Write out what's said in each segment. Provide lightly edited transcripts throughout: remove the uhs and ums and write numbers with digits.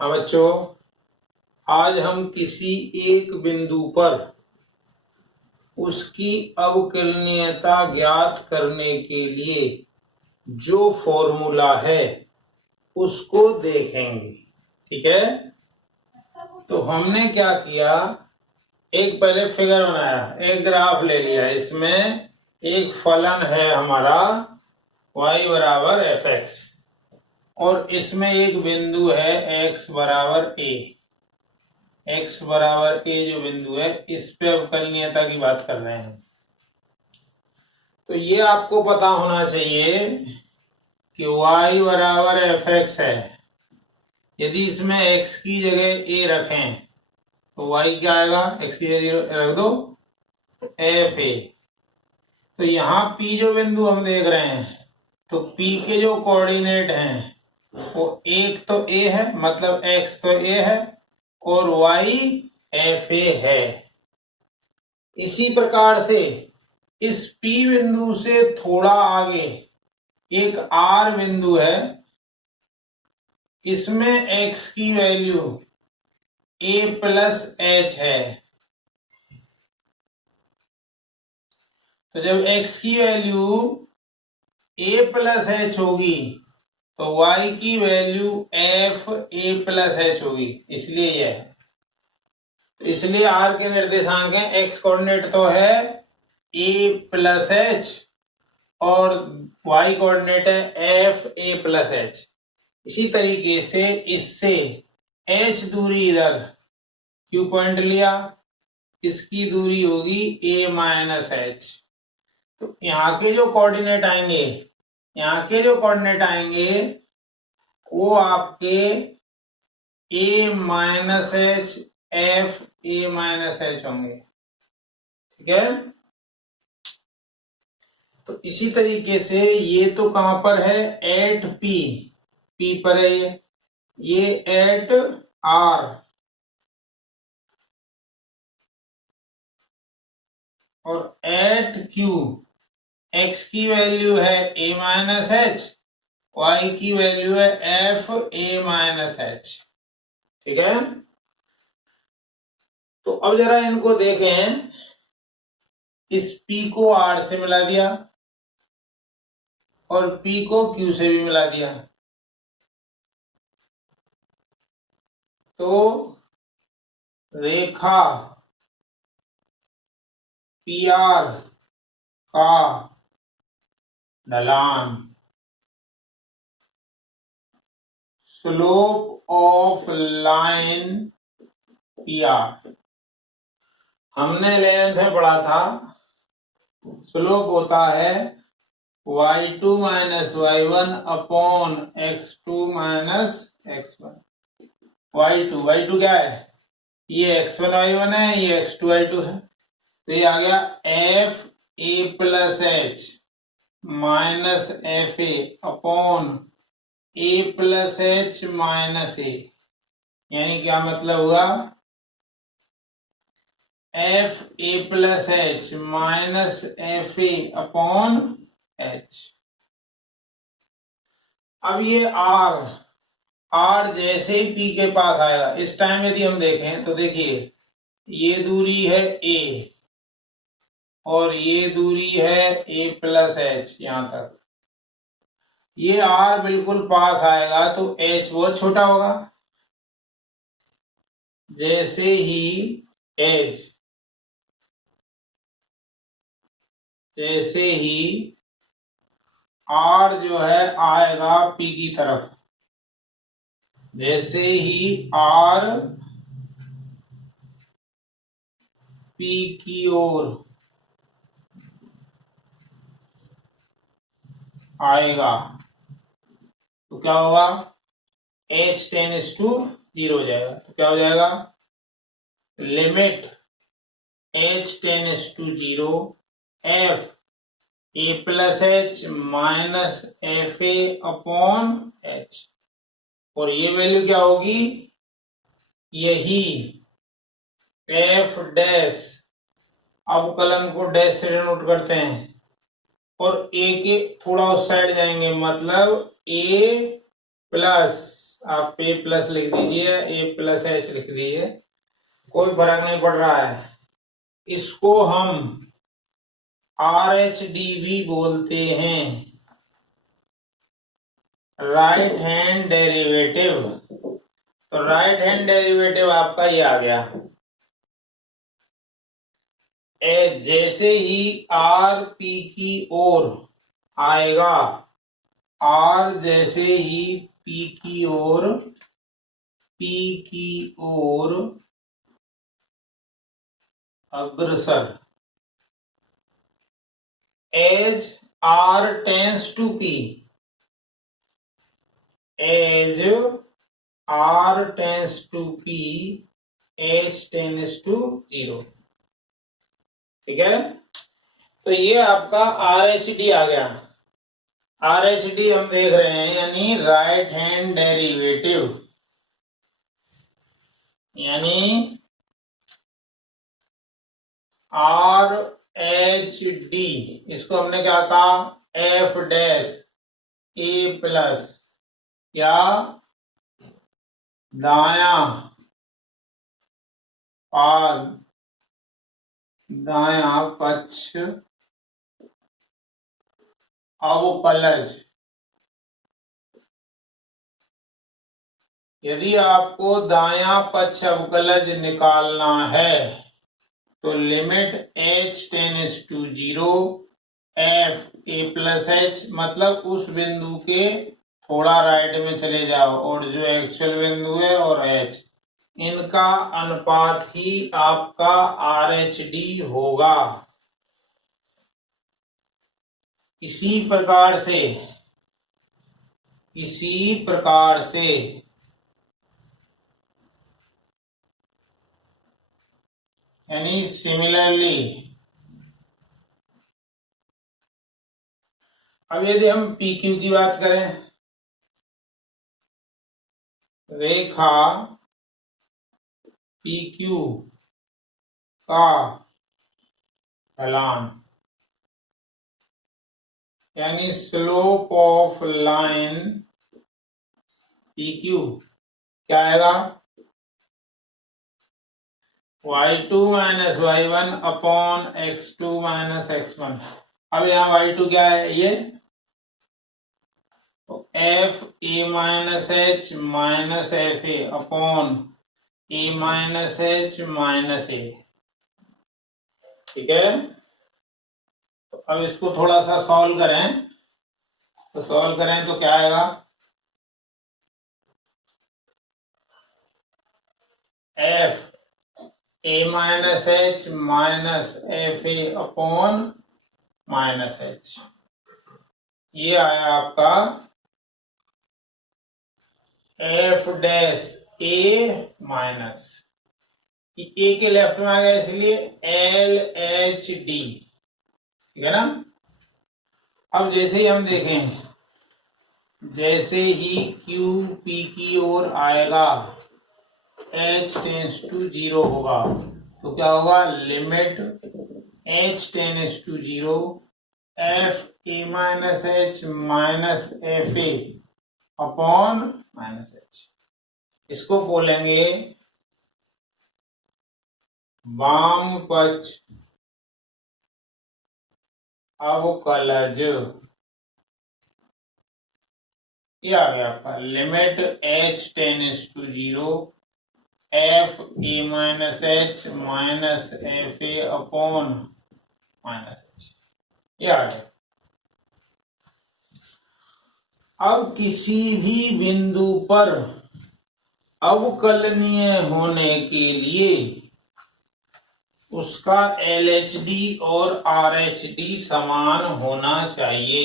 हाँ बच्चों, आज हम किसी एक बिंदु पर उसकी अवकलनीयता ज्ञात करने के लिए जो फॉर्मूला है उसको देखेंगे। ठीक है, तो हमने क्या किया, एक पहले फिगर बनाया, एक ग्राफ ले लिया। इसमें एक फलन है हमारा y बराबर एफ एक्स और इसमें एक बिंदु है x बराबर a। x बराबर a जो बिंदु है, इस पे अवकलनीयता की बात कर रहे हैं। तो ये आपको पता होना चाहिए कि y बराबर एफ एक्स है। यदि इसमें x की जगह a रखें तो y क्या आएगा, x की जगह रख दो एफ ए। तो यहाँ p जो बिंदु हम देख रहे हैं, तो p के जो कोऑर्डिनेट हैं वो एक तो a है, मतलब x तो a है और y एफ ए है। इसी प्रकार से इस P बिंदु से थोड़ा आगे एक R बिंदु है, इसमें x की वैल्यू a प्लस h है। तो जब x की वैल्यू a प्लस h होगी तो y की value f a plus h होगी, इसलिए यह है। इसलिए r के निर्देशांक हैं, x कोऑर्डिनेट तो है a प्लस h और y कोऑर्डिनेट है f a प्लस h। इसी तरीके से इससे h दूरी इधर q पॉइंट लिया, इसकी दूरी होगी a माइनस h। तो यहाँ के जो कोऑर्डिनेट आएंगे वो आपके a minus h f a minus h होंगे। ठीक है, तो इसी तरीके से ये तो कहां पर है, एट p पर है, ये एट r और एट q। x की वैल्यू है a माइनस h, y की वैल्यू है f a माइनस h। ठीक है, तो अब जरा इनको देखें, इस p को r से मिला दिया और p को q से भी मिला दिया, तो रेखा PR का ढलान, स्लोप ऑफ लाइन PR, हमने 11th में पढ़ा था, स्लोप होता है y2 minus y1 upon x2 minus x1। y2 क्या है, ये x1 y1 है, ये x2 y2 है। तो ये आ गया f a plus h minus F A upon a plus h minus a। यानी क्या मतलब हुआ, F A plus H minus F A upon H. अब ये आर जैसे ही पी के पास आएगा, इस टाइम यदि हम देखें तो देखिए ये दूरी है ए और ये दूरी है ए प्लस एच, यहां तक ये आर बिल्कुल पास आएगा तो एच बहुत छोटा होगा। जैसे ही आर जो है आएगा पी की तरफ, जैसे ही आर पी की ओर आएगा तो क्या होगा, h टेंड्स टू 0 हो जाएगा। तो क्या हो जाएगा, limit h tends to 0 f a plus H minus F A upon H. और ये वैल्यू क्या होगी, यही एफ डैश, अवकलन को डैश से डिनोट करते हैं और ए के थोड़ा उस साइड जाएंगे, मतलब a प्लस आप ए प्लस लिख दीजिए, ए प्लस एच लिख दीजिए, कोई फर्क नहीं पड़ रहा है। इसको हम RHD भी बोलते हैं, राइट हैंड डेरिवेटिव। तो राइट हैंड डेरिवेटिव आपका ये आ गया, जैसे ही R P की ओर आएगा, R जैसे ही P की ओर अग्रसर, as R tends to P, as R tends to P, H tends to 0। ठीक है, तो ये आपका RHD आ गया। RHD हम देख रहे हैं, यानी राइट हैंड डेरिवेटिव, यानी RHD, इसको हमने क्या कहा, F डैश A प्लस, या दाया पाद, दाया पक्ष अवकलज। यदि आपको दाया पक्ष अवकलज निकालना है तो limit h tends to 0 f a plus h, मतलब उस बिंदु के थोड़ा राइट में चले जाओ और जो एक्चुअल बिंदु है और h, इनका अनुपात ही आपका RHD होगा। इसी प्रकार से यानी सिमिलरली, अब यदि हम PQ की बात करें, रेखा PQ का ढलान, यानी स्लोप ऑफ लाइन PQ क्या आएगा, y2 minus y1 upon x2 minus x1। अब यहाँ y2 क्या है, ये F A minus H minus F A upon A minus H minus A. ठीक है, तो अब इसको थोड़ा सा सॉल्व करें, तो क्या आएगा, F A minus H minus F A upon minus H, ये आया आपका एफ डैश ए माइनस, ए के लेफ्ट में आ गया इसलिए LHD। ठीक है ना। अब जैसे ही हम देखें, जैसे ही QP की ओर आएगा H टेंस टू 0 होगा, तो क्या होगा, limit H tends to 0 F A minus H minus F A upon minus H, इसको बोलेंगे वाम पक्ष अवकलज। ये आ गया आपका limit H tends to 0 F A minus H minus F A upon minus H, ये आ गया। अब किसी भी बिंदु पर अवकलनीय होने के लिए उसका LHD और RHD समान होना चाहिए।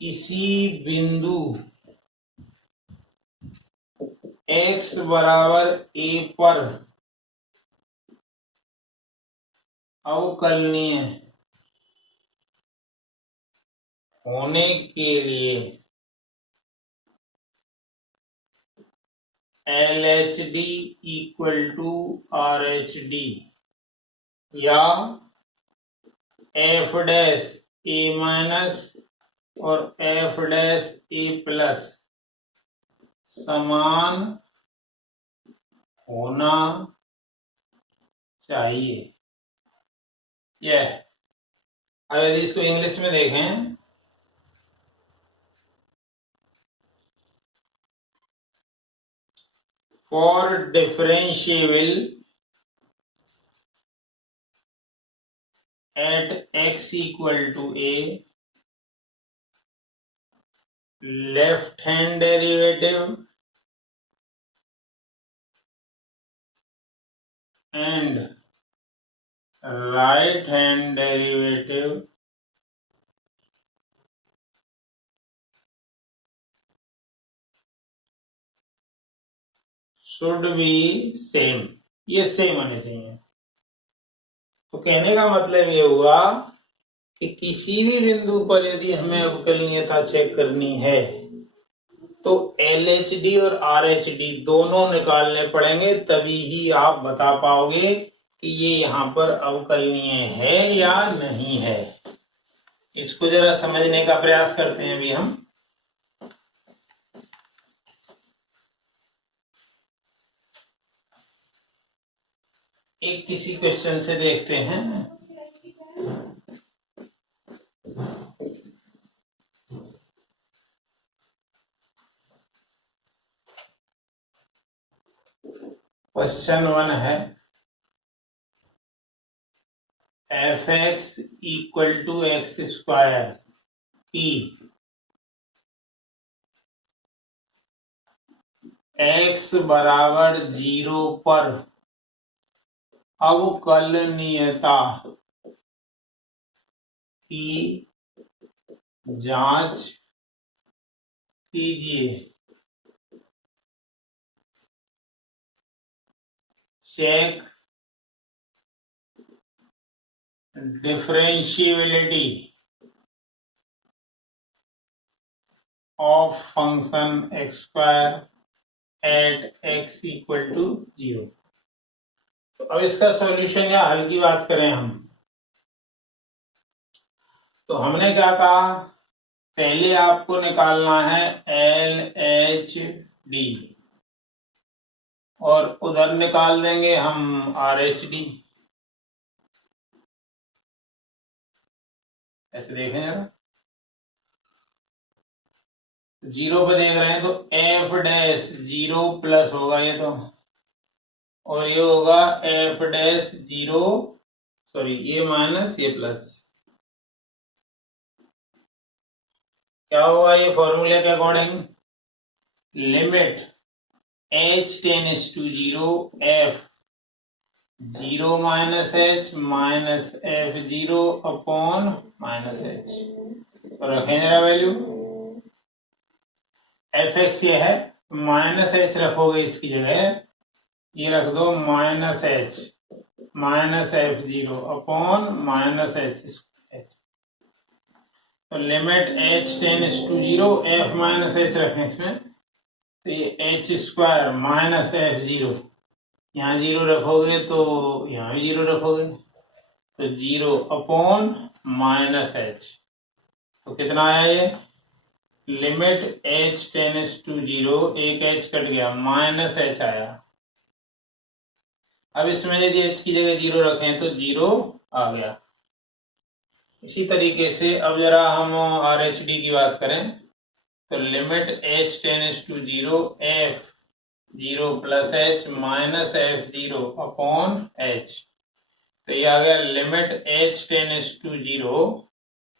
किसी बिंदु x बराबर a पर अवकलनीय होने के लिए LHD इक्वल टू RHD या F डैश A माइनस और एफ डैश ए प्लस समान होना चाहिए। यह अब यदि इसको इंग्लिश में देखें, for differentiable at x equal to ए, left hand derivative and right hand derivative should be same। ये सेम होने चाहिए। तो कहने का मतलब ये हुआ कि किसी भी बिंदु पर यदि हमें अवकलनीयता चेक करनी है तो LHD और RH दोनों निकालने पड़ेंगे, तभी ही आप बता पाओगे कि ये यहाँ पर अवकलनीय है या नहीं है। इसको जरा समझने का प्रयास करते हैं अभी हम। एक किसी क्वेश्चन से देखते हैं। क्वेश्चन 1 है f(x) equal to X square की x बराबर 0 पर अवकलनीयता की जांच कीजिए। Check differentiability of function X square at x equal to 0। तो अब इसका सॉल्यूशन या हल की बात करें हम, तो हमने क्या कहा, पहले आपको निकालना है LHD और उधर निकाल देंगे हम RH। ऐसे देखें जरा, 0 पे देख रहे हैं तो f डैश 0 प्लस होगा ये तो, और ये होगा f डैश 0, सॉरी ये माइनस ये प्लस। क्या होगा ये फॉर्मूले के according, limit h tends to 0 f 0 minus h minus f0 upon minus h। तो रखें जरा वैल्यू, f(x) ये है, माइनस h रखोगे इसकी जगह, ये रख दो minus h minus f0 upon minus h। तो limit h tends to 0 f minus h रखें इसमें, तो ये h स्क्वायर माइनस f0, यहाँ 0 रखोगे तो यहाँ भी 0 रखोगे, तो 0 अपॉन माइनस h। तो कितना आया ये, लिमिट h टेंड्स टू 0, एक h कट गया, माइनस h आया। अब इसमें यदि h की जगह 0 रखें तो 0 आ गया। इसी तरीके से अब जरा हम RH(D) की बात करें, तो limit h tends to 0 f 0 plus h minus f0 upon h। तो ये आ गया limit h tends to 0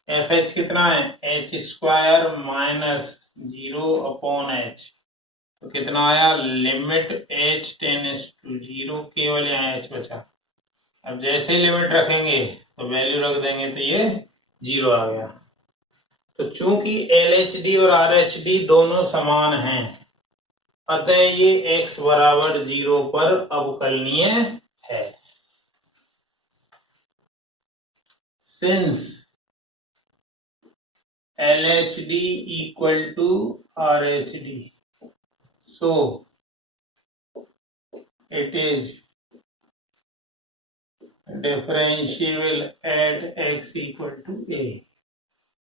fh कितना है, h square minus 0 upon h। तो कितना आया, लिमिट h टेंड्स टू 0, केवल यहाँ h बचा। अब जैसे ही लिमिट रखेंगे तो वैल्यू रख देंगे तो ये 0 आ गया। तो चूंकि LHD और RH(D) दोनों समान हैं, अतः ये x बराबर 0 पर अवकलनीय है। Since LHD equal to RH(D), so it is differentiable at x equal to a।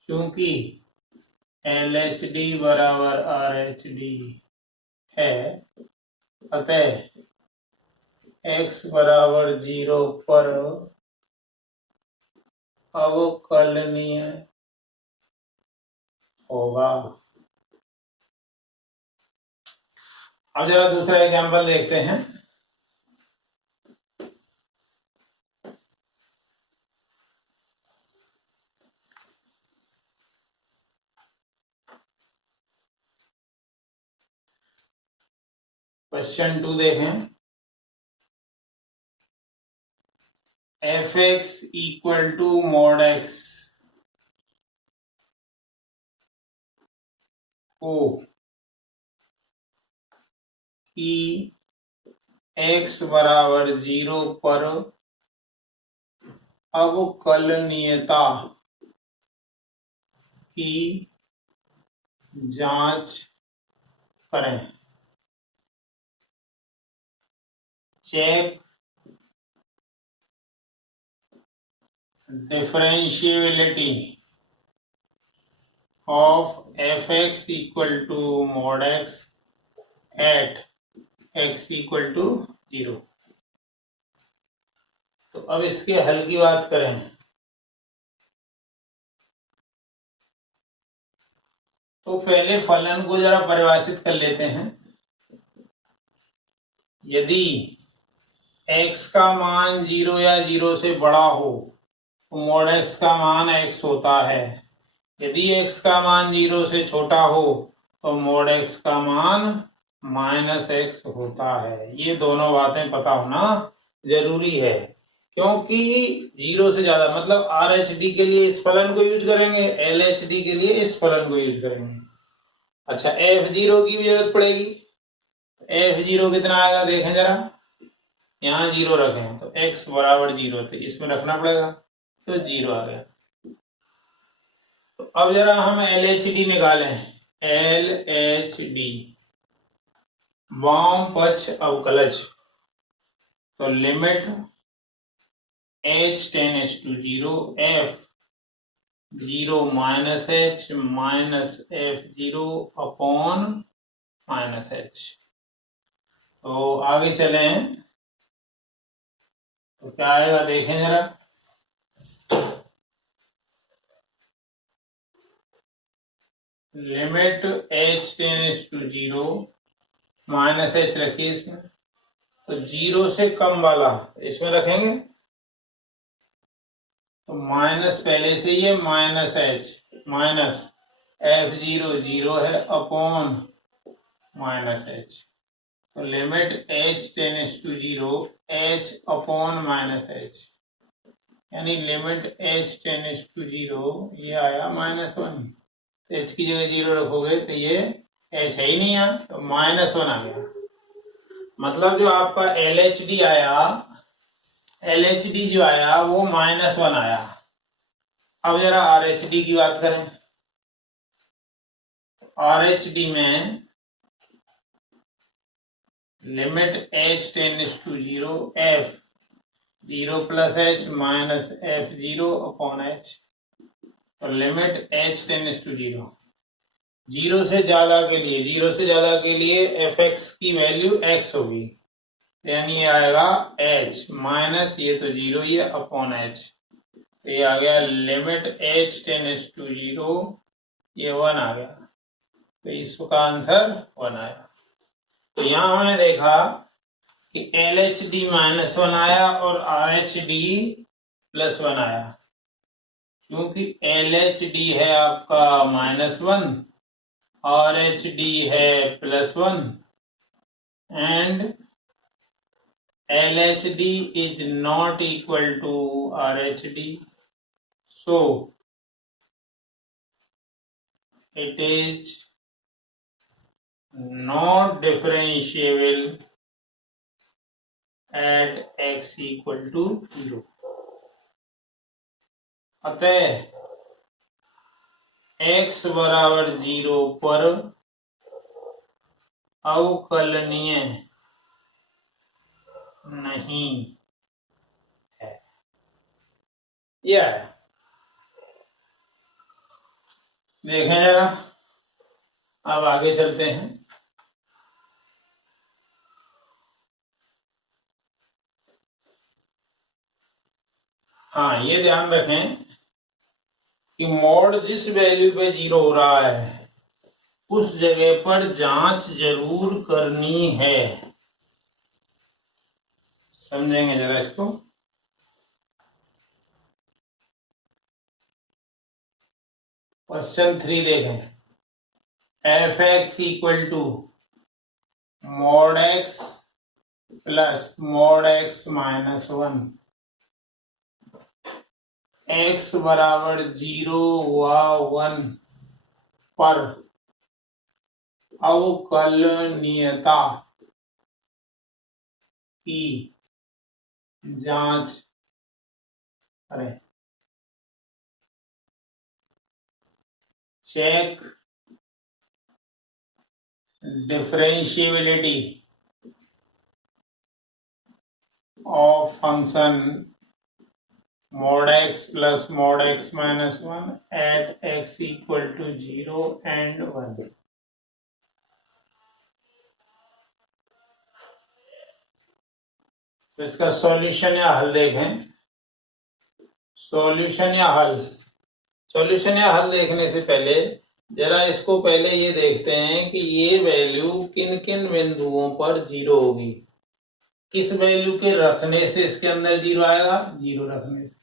क्योंकि LHD बराबर RHD है, अतः x बराबर 0 पर अवकलनीय होगा। अब जरा दूसरा एग्जांपल देखते हैं। क्वेश्चन 2 देखें। fx equal to mod x को कि x बराबर 0 पर अवकलनीयता की जांच करें। Check differentiability of fx equal to mod x at x equal to 0। तो अब इसके हल की बात करें तो पहले फलन को जरा परिभाषित कर लेते हैं। यदि x का मान 0 या 0 से बड़ा हो तो mod x का मान x होता है। यदि x का मान 0 से छोटा हो तो mod x का मान -x होता है। ये दोनों बातें पता होना जरूरी है, क्योंकि 0 से ज्यादा मतलब RHD के लिए इस फलन को यूज करेंगे, LHD के लिए इस फलन को यूज करेंगे। अच्छा, F0 की भी जरूरत पड़ेगी। F0 कितना आएगा देखें जरा, यहाँ 0 रखें तो x बराबर 0, तो इसमें रखना पड़ेगा, तो 0 आ गया। तो अब जरा हम LHD निकालें। LHD वाम पक्ष अवकलज, तो limit h tends to 0 f 0 -h minus f0 upon -h। तो आगे चलें तो क्या आएगा देखें जरा। Limit h tends to 0 -h रखिए इसमें, तो 0 से कम वाला इसमें रखेंगे, तो माइनस पहले से ये -h माइनस f0 0 है अपॉन -h, तो limit h tends to 0 h upon -h, यानी लिमिट h टेंड्स टू 0 ये आया -1। h की जगह 0 रखोगे तो ये h है ही नहीं आया, तो -1 आ गया। मतलब जो आपका LHD आया, LHD जो आया वो -1 आया। अब जरा RHD की बात करें। RHD में limit h tends to 0 f 0 plus h minus f0 upon h, और लिमिट h टेंड्स टू 0 0 से ज्यादा के लिए, 0 से ज्यादा के लिए fx की वैल्यू x होगी, यानी ये आएगा h माइनस ये तो 0 ही है अपॉन h, तो ये आ गया लिमिट h टेंड्स टू 0, ये 1 आ गया, तो इसका आंसर 1 आया। तो यहां हमने देखा कि LHD -1 आया और RHD +1 आया, क्योंकि LHD है आपका -1, RHD है +1 and LHD is not equal to RHD, so it is not differentiable at x equal to 0। अतः x बराबर 0 पर अवकलनीय नहीं है। यह देखें जरा, अब आगे चलते हैं। हाँ, ये ध्यान रखें कि मॉड जिस वैल्यू पे 0 हो रहा है उस जगह पर जांच जरूर करनी है। समझेंगे जरा इसको। क्वेश्चन 3 देखें। F X equal to mod X plus mod X minus 1 X बराबर 0 व 1 पर अवकलनीयता की जांच करें। Check differentiability of function mod x plus mod x minus 1 at x equal to 0 and 1। तो इसका सॉल्यूशन या हल देखें। सॉल्यूशन या हल देखने से पहले जरा इसको पहले ये देखते हैं कि ये वैल्यू किन किन बिंदुओं पर 0 होगी। किस वैल्यू के रखने से इसके अंदर 0 आएगा, 0 रखने से।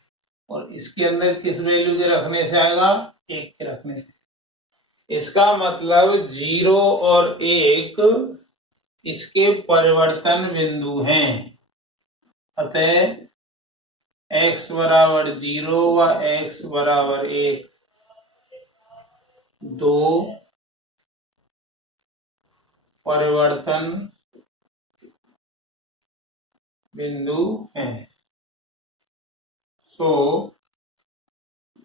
और इसके अंदर किस वैल्यू के रखने से आएगा, 1 के रखने से। इसका मतलब 0 और 1 इसके परिवर्तन बिंदु हैं। अतः x बराबर 0 व x बराबर 1 दो परिवर्तन बिंदु हैं। So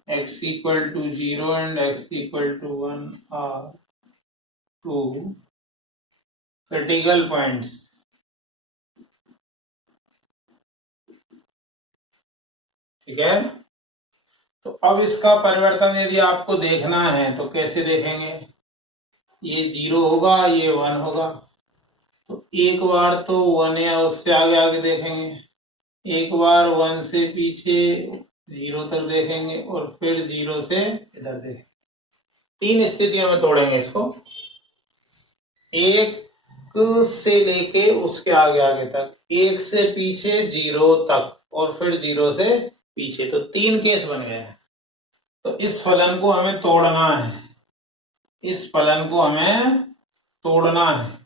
x equal to 0 and x equal to 1 are two critical points। ठीक है। तो अब इसका परिवर्तन यदि आपको देखना है तो कैसे देखेंगे। ये 0 होगा, ये 1 होगा। तो एक बार तो 1 या उससे आगे आगे देखेंगे, एक बार 1 से पीछे 0 तक देखेंगे और फिर 0 से इधर देखेंगे। 3 स्थितियों में तोड़ेंगे इसको। 1 से लेके उसके आगे आगे तक, 1 से पीछे 0 तक और फिर 0 से पीछे। तो 3 केस बन गए हैं। तो इस फलन को हमें तोड़ना है, इस फलन को हमें तोड़ना है।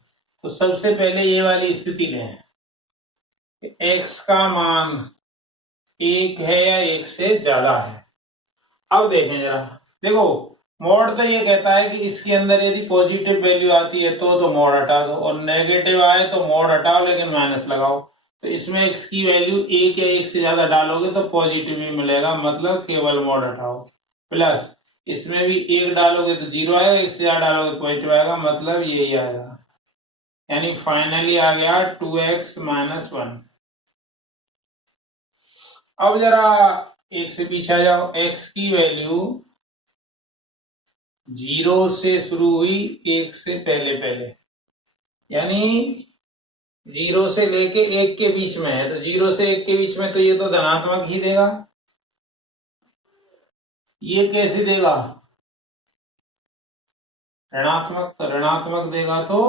तो सबसे पहले ये वाली स्थिति लें, x का मान 1 है या 1 से ज्यादा है। अब देखें जरा, देखो मॉड तो ये कहता है कि इसके अंदर यदि पॉजिटिव वैल्यू आती है तो मॉड हटा दो, और नेगेटिव आए तो मॉड हटाओ लेकिन माइनस लगाओ। तो इसमें x की वैल्यू 1 या 1 से ज्यादा डालोगे तो पॉजिटिव ही मिलेगा, मतलब केवल मॉड हटाओ। प्लस इसमें भी 1 डालोगे तो 0 आएगा, 1 से ज्यादा डालोगे तो पॉजिटिव आएगा, मतलब यही आएगा। यानी फाइनली आ गया 2x माइनस 1। अब जरा 1 से पीछे आ जाओ। x की वैल्यू 0 से शुरू हुई, 1 से पहले पहले, यानी 0 से लेके 1 के बीच में है। तो 0 से 1 के बीच में तो ये तो धनात्मक ही देगा। ये कैसे देगा, ऋणात्मक। तो ऋणात्मक देगा तो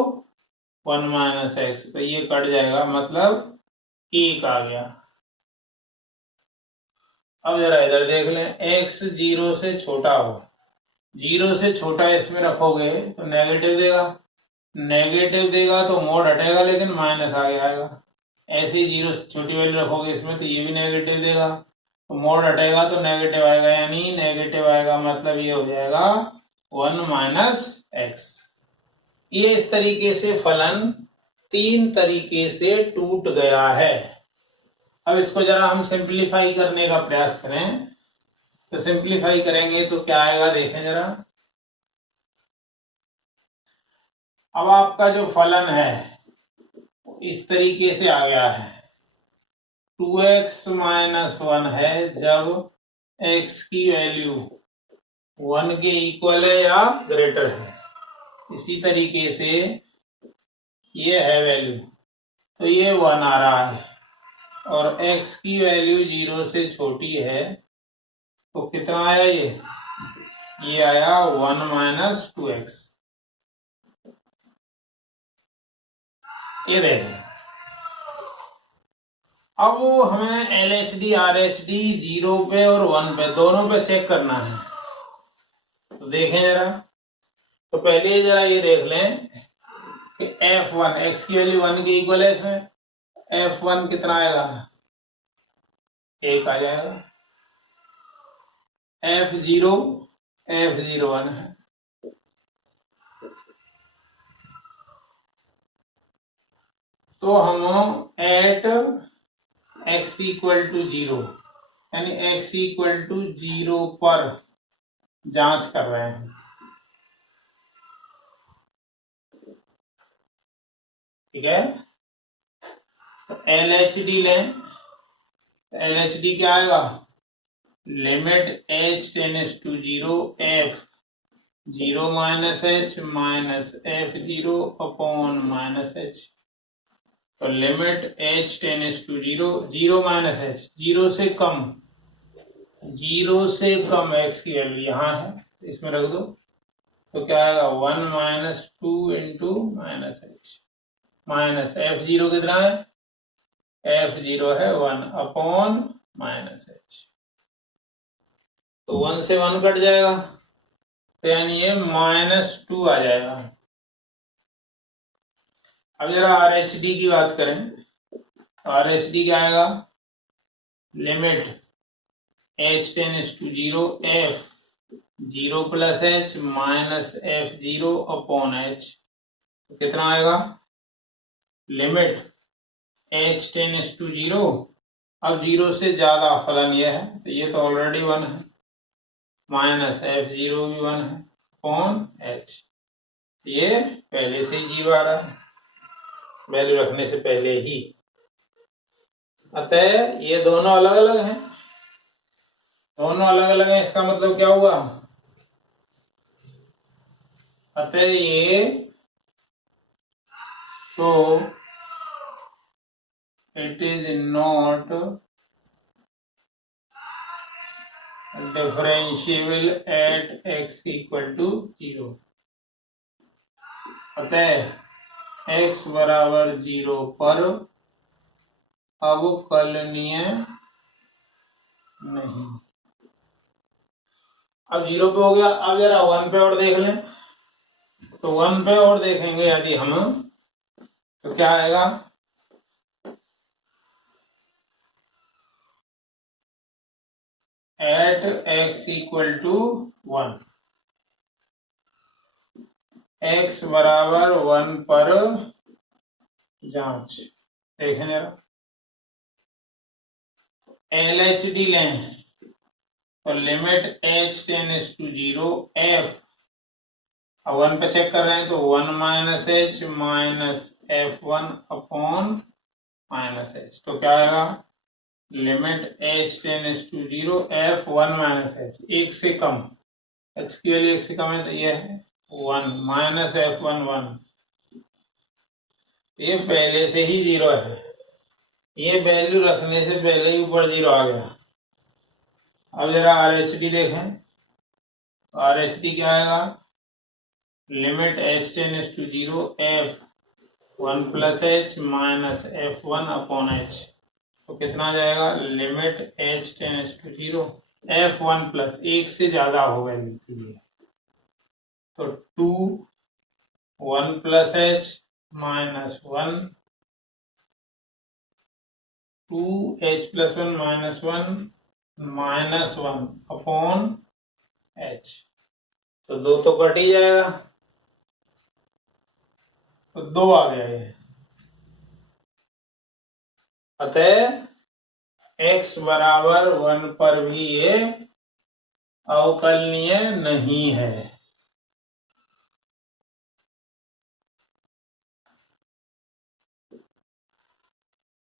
1 माइनस एक्स, तो ये कट जाएगा, मतलब 1 आ गया। अब जरा इधर देख लें, x 0 से छोटा हो, 0 से छोटा इसमें रखोगे तो नेगेटिव देगा, नेगेटिव देगा तो मोड हटेगा लेकिन माइनस आगे आएगा। ऐसे ही 0 से छोटी वैल्यू रखोगे इसमें तो ये भी नेगेटिव देगा, तो मोड हटेगा तो नेगेटिव आएगा, यानी नेगेटिव आएगा, मतलब ये हो जाएगा 1 माइनस एक्स। ये इस तरीके से फलन 3 तरीके से टूट गया है। अब इसको जरा हम सिंप्लीफाई करने का प्रयास करें। तो सिंप्लीफाई करेंगे तो क्या आएगा, देखें जरा। अब आपका जो फलन है इस तरीके से आ गया है, 2x माइनस 1 है जब x की वैल्यू 1 के इक्वल है या ग्रेटर है। इसी तरीके से ये है वैल्यू, तो ये 1 आ रहा है, और x की वैल्यू 0 से छोटी है, तो कितना आया ये आया 1 माइनस 2x। ये देखें, अब हमें LHD RHD 0 पे और 1 पे दोनों पे चेक करना है। तो देखें जरा, तो पहले जरा ये देख लें कि F1 x की वैल्यू 1 के इक्वल है, इसमें F1 कितना आएगा, 1 आ जाएगा। F0 1 है, तो हम एट x इक्वल टू 0 यानी x इक्वल टू 0 पर जांच कर रहे हैं। ठीक है, तो LHD लें, LHD क्या आएगा, limit h tends to 0 f 0 minus h minus f0 upon minus h। तो limit h tends to 0 0 minus h 0 से कम, 0 से कम x की वैल्यू यहाँ है, तो इसमें रख दो, तो क्या आएगा 1 minus 2 into minus h minus f0 कितना है, f0 है 1 अपॉन माइनस h। तो 1 से 1 कट जाएगा, तो यानी ये -2 आ जाएगा। अब जरा RHD की बात करें, RHD क्या आएगा, limit h tends to 0 f 0 plus h minus f0 upon h, तो कितना आएगा, लिमिट h टेंड्स टू 0, अब 0 से ज्यादा फलन ये है, तो ये तो ऑलरेडी 1 है, माइनस f0 भी 1 है अपॉन h, ये पहले से ही 0 आ रहा है वैल्यू रखने से पहले ही। अतः ये दोनों अलग अलग हैं, दोनों अलग अलग हैं, इसका मतलब क्या हुआ, अतः ये तो it is not differentiable at x equal to 0। अतः x बराबर 0 पर अवकलनीय नहीं। अब 0 पे हो गया, अब जरा 1 पे और देख लें, तो 1 पे और देखेंगे यदि हम, तो क्या आएगा, at x equal to 1, x बराबर 1 पर जांच। देखें जरा, LHD लें, तो limit h tends to 0 f, अब 1 पे चेक कर रहे हैं, तो 1 minus h minus f1 upon minus h, तो क्या आएगा, limit h tends to 0 f 1 minus h, 1 से कम, h की वैल्यू 1 से कम है, तो ये है 1 माइनस f1 1, ये पहले से ही 0 है, ये वैल्यू रखने से पहले ही ऊपर 0 आ गया। अब जरा RHD देखें, RHD क्या आएगा, limit h tends to 0 f 1 plus h minus f1 upon h, तो कितना आ जाएगा, limit h tends to 0 f1 plus, 1 से ज्यादा हो वैल्यू के लिए, तो 2 1 plus h minus 1 2h plus 1 minus 1 minus 1 upon h, तो 2 तो कट ही जाएगा, तो 2 आ गया ये। अतः x बराबर 1 पर भी ये अवकलनीय नहीं है।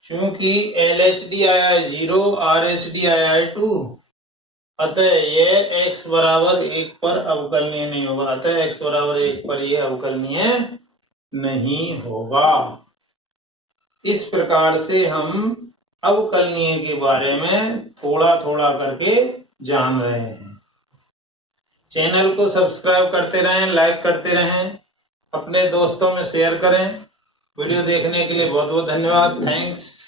क्योंकि LHD आया है 0, RHD आया है 2, अतः ये x बराबर 1 पर अवकलनीय नहीं होगा। अतः x बराबर 1 पर यह अवकलनीय नहीं होगा। इस प्रकार से हम अवकलनीय के बारे में थोड़ा थोड़ा करके जान रहे हैं। चैनल को सब्सक्राइब करते रहें, लाइक करते रहें, अपने दोस्तों में शेयर करें। वीडियो देखने के लिए बहुत बहुत धन्यवाद। थैंक्स।